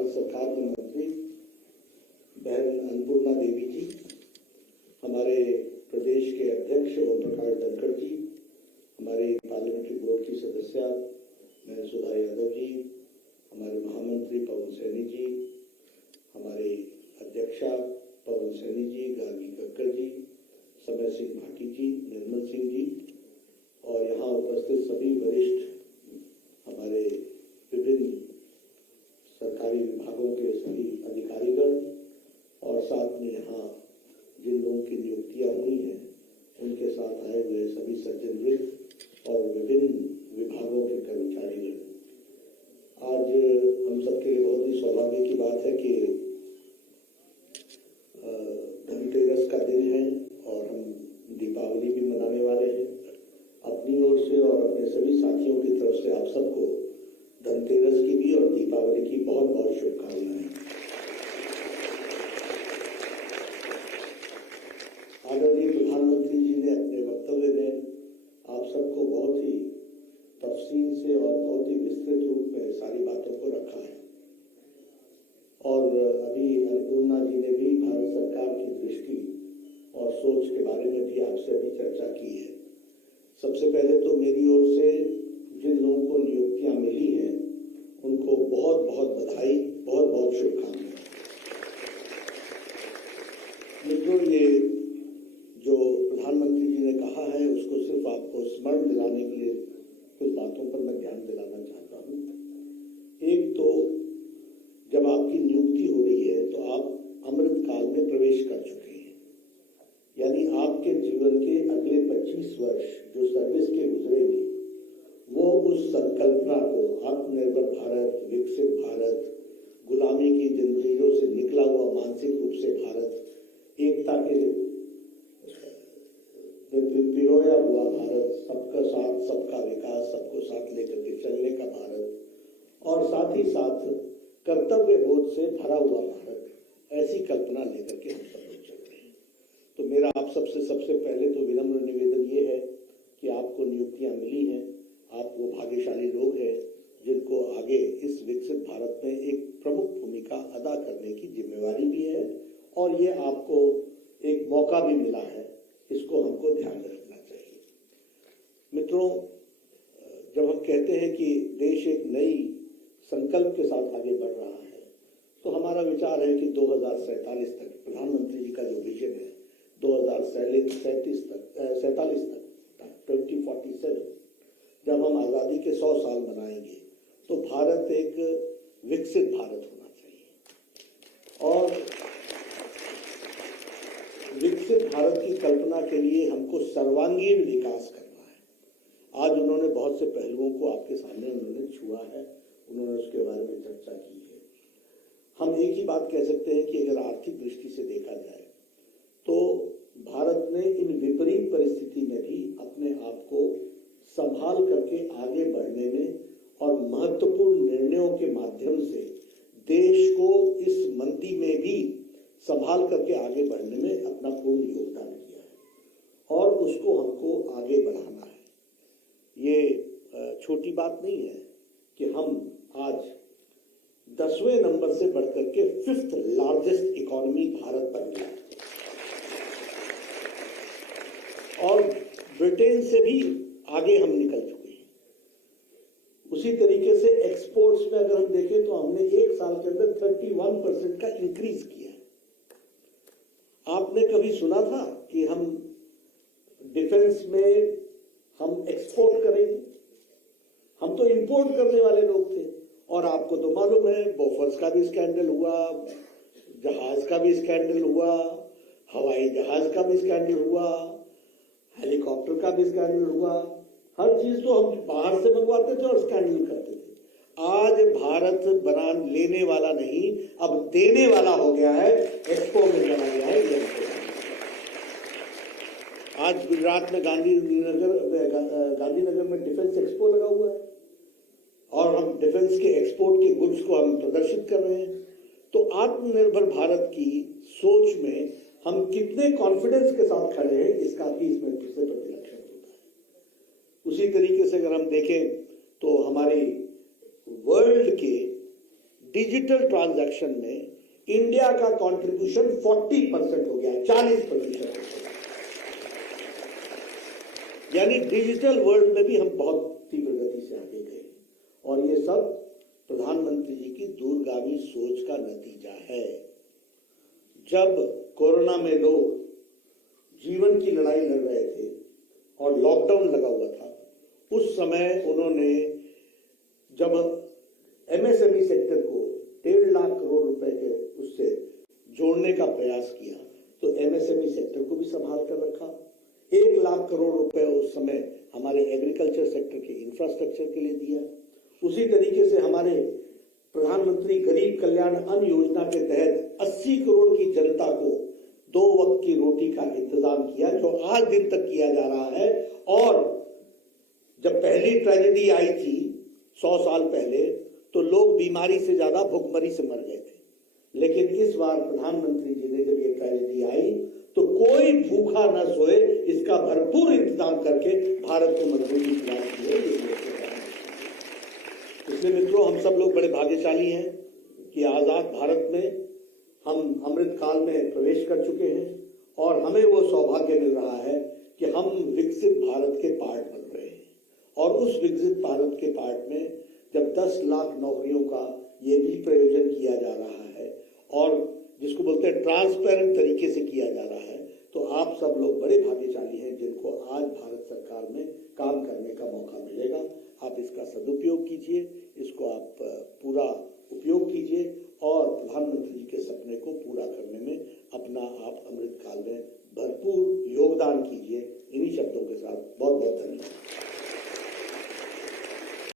भारत सरकार में मंत्री बहन अन्नपूर्णा देवी जी, हमारे प्रदेश के अध्यक्ष ओम प्रकाश धनखड़ जी, हमारे पार्लियामेंट्री बोर्ड की सदस्य बहन सुधा यादव जी, हमारे महामंत्री पवन सैनी जी, हमारे अध्यक्षा पवन सैनी जी, गार्गी कक्कड़ जी, समय सिंह भाटी जी, निर्मल सिंह जी और यहाँ उपस्थित सभी वरिष्ठ हमारे विभिन्न सरकारी विभागों के सभी अधिकारीगण और साथ में यहाँ जिन लोगों की नियुक्तियां हुई हैं उनके साथ आए हुए सभी सज्जनवृंद और विभिन्न विभागों के कर्मचारीगण, आज हम सबके लिए बहुत ही सौभाग्य की बात है कि धनतेरस का दिन है और हम दीपावली भी मनाने वाले हैं। अपनी ओर से और अपने सभी साथियों की तरफ से आप सबको धनतेरस की भी और दीपावली की बहुत बहुत शुभकामनाएं। आदरणीय प्रधानमंत्री जी ने अपने वक्तव्य में आप सबको बहुत ही तफसील से और बहुत ही विस्तृत रूप में सारी बातों को रखा है और अभी अन्नपूर्णा जी ने भी भारत सरकार की दृष्टि और सोच के बारे में भी आपसे अभी चर्चा की है। सबसे पहले तो मेरी ओर से जिन लोगों को नियुक्तियां मिली हैं उनको बहुत बहुत बधाई, बहुत बहुत शुभकामनाएं। मित्रों, ये जो प्रधानमंत्री जी ने कहा है उसको सिर्फ आपको स्मरण दिलाने के लिए कुछ बातों पर मैं ध्यान दिलाना चाहता हूँ। एक तो जब आपकी नियुक्ति हो रही है तो आप अमृत काल में प्रवेश कर चुके हैं, यानी आपके जीवन के अगले 25 वर्ष जो सर्विस के गुजरेंगे वो उस संकल्पना को आत्मनिर्भर भारत, विकसित भारत, गुलामी की जंजीरों से निकला हुआ मानसिक रूप से भारत, एकता के पिरोया हुआ भारत, सबका साथ सबका विकास, सबको साथ लेकर के चलने का भारत और साथ ही साथ कर्तव्य बोध से भरा हुआ भारत, ऐसी कल्पना लेकर के हम सब लोग चल रहे हैं। तो मेरा आप सबसे सबसे पहले तो विनम्र निवेदन ये है कि आपको नियुक्तियां मिली हैं, आप वो भाग्यशाली लोग हैं जिनको आगे इस विकसित भारत में एक प्रमुख भूमिका अदा करने की जिम्मेवारी भी है और ये आपको एक मौका भी मिला है, इसको हमको ध्यान में रखना चाहिए। मित्रों, जब हम कहते हैं कि देश एक नई संकल्प के साथ आगे बढ़ रहा है तो हमारा विचार है कि 2047 तक प्रधानमंत्री जी का जो विजन है 2047 तक 2047 जब हम आज़ादी के 100 साल मनाएंगे तो भारत एक विकसित भारत होना चाहिए और विकसित भारत की कल्पना के लिए हमको सर्वांगीण विकास करना है। आज उन्होंने बहुत से पहलुओं को आपके सामने उन्होंने छुआ है, उन्होंने उसके बारे में चर्चा की है। हम एक ही बात कह सकते हैं कि अगर आर्थिक दृष्टि से देखा जाए तो भारत ने इन विपरीत परिस्थिति में भी अपने आप को संभाल करके आगे बढ़ने में और महत्वपूर्ण निर्णयों के माध्यम से देश को इस मंदी में भी संभाल करके आगे बढ़ने में अपना पूर्ण योगदान किया है और उसको हमको आगे बढ़ाना है। ये छोटी बात नहीं है कि हम आज 10वें नंबर से बढ़कर के 5th लार्जेस्ट इकोनॉमी भारत बन गया और ब्रिटेन से भी आगे हम निकल चुके हैं। उसी तरीके से एक्सपोर्ट्स में अगर हम देखें तो हमने एक साल के अंदर 31% का इंक्रीज किया है। आपने कभी सुना था कि हम डिफेंस में हम एक्सपोर्ट करेंगे? हम तो इंपोर्ट करने वाले लोग थे और आपको तो मालूम है बोफर्स का भी स्कैंडल हुआ, जहाज का भी स्कैंडल हुआ, हवाई जहाज का भी स्कैंडल हुआ, हेलीकॉप्टर का भी स्कैंडल हुआ। हर चीज तो हम बाहर से मंगवाते थे और स्कैंडल करते थे। आज भारत बना लेने वाला नहीं, अब देने वाला हो गया है, एक्सपो में चला गया है। आज गुजरात में गांधीनगर में डिफेंस एक्सपो लगा हुआ है और हम डिफेंस के एक्सपोर्ट के गुड्स को हम प्रदर्शित कर रहे हैं। तो आत्मनिर्भर भारत की सोच में हम कितने कॉन्फिडेंस के साथ खड़े हैं इसका भी इसमें फिर से प्रतिलक्षण होता है। उसी तरीके से अगर हम देखें तो हमारी वर्ल्ड के डिजिटल ट्रांजैक्शन में इंडिया का कंट्रीब्यूशन 40% हो गया, 40%। यानी डिजिटल वर्ल्ड में भी हम बहुत तीव्र गति से आगे गए और ये सब प्रधानमंत्री जी की दूरगामी सोच का नतीजा है। जब कोरोना में लोग जीवन की लड़ाई लड़ रहे थे और लॉकडाउन लगा हुआ था, उस समय उन्होंने जब एमएसएमई सेक्टर को 1.5 लाख करोड़ रुपए के उससे जोड़ने का प्रयास किया तो एमएसएमई सेक्टर को भी संभाल कर रखा। 1 लाख करोड़ रुपए उस समय हमारे एग्रीकल्चर सेक्टर के इंफ्रास्ट्रक्चर के लिए दिया। उसी तरीके से हमारे प्रधानमंत्री गरीब कल्याण अन्न योजना के तहत 80 करोड़ की जनता को 2 वक्त की रोटी का इंतजाम किया, जो आज दिन तक किया जा रहा है। और जब पहली ट्रेजेडी आई थी 100 साल पहले, तो लोग बीमारी से ज्यादा भूखमरी से मर गए थे, लेकिन इस बार प्रधानमंत्री जी ने जब ये ट्रेजेडी आई तो कोई भूखा न सोए, इसका भरपूर इंतजाम करके भारत को मजबूती प्रदान की है। इसलिए मित्रों, हम सब लोग बड़े भाग्यशाली हैं कि आजाद भारत में हम अमृत काल में प्रवेश कर चुके हैं और हमें वो सौभाग्य मिल रहा है कि हम विकसित भारत के पार्ट बन रहे हैं। और उस विकसित भारत के पार्ट में जब 10 लाख नौकरियों का ये भी प्रयोजन किया जा रहा है और जिसको बोलते हैं ट्रांसपेरेंट तरीके से किया जा रहा है, तो आप सब लोग बड़े भाग्यशाली हैं जिनको आज भारत सरकार में काम करने का मौका मिलेगा। आप इसका सदुपयोग कीजिए, इसको आप पूरा उपयोग कीजिए और प्रधानमंत्री जी के सपने को पूरा करने में अपना आप अमृत काल में भरपूर योगदान कीजिए। इन्हीं शब्दों के साथ बहुत बहुत धन्यवाद।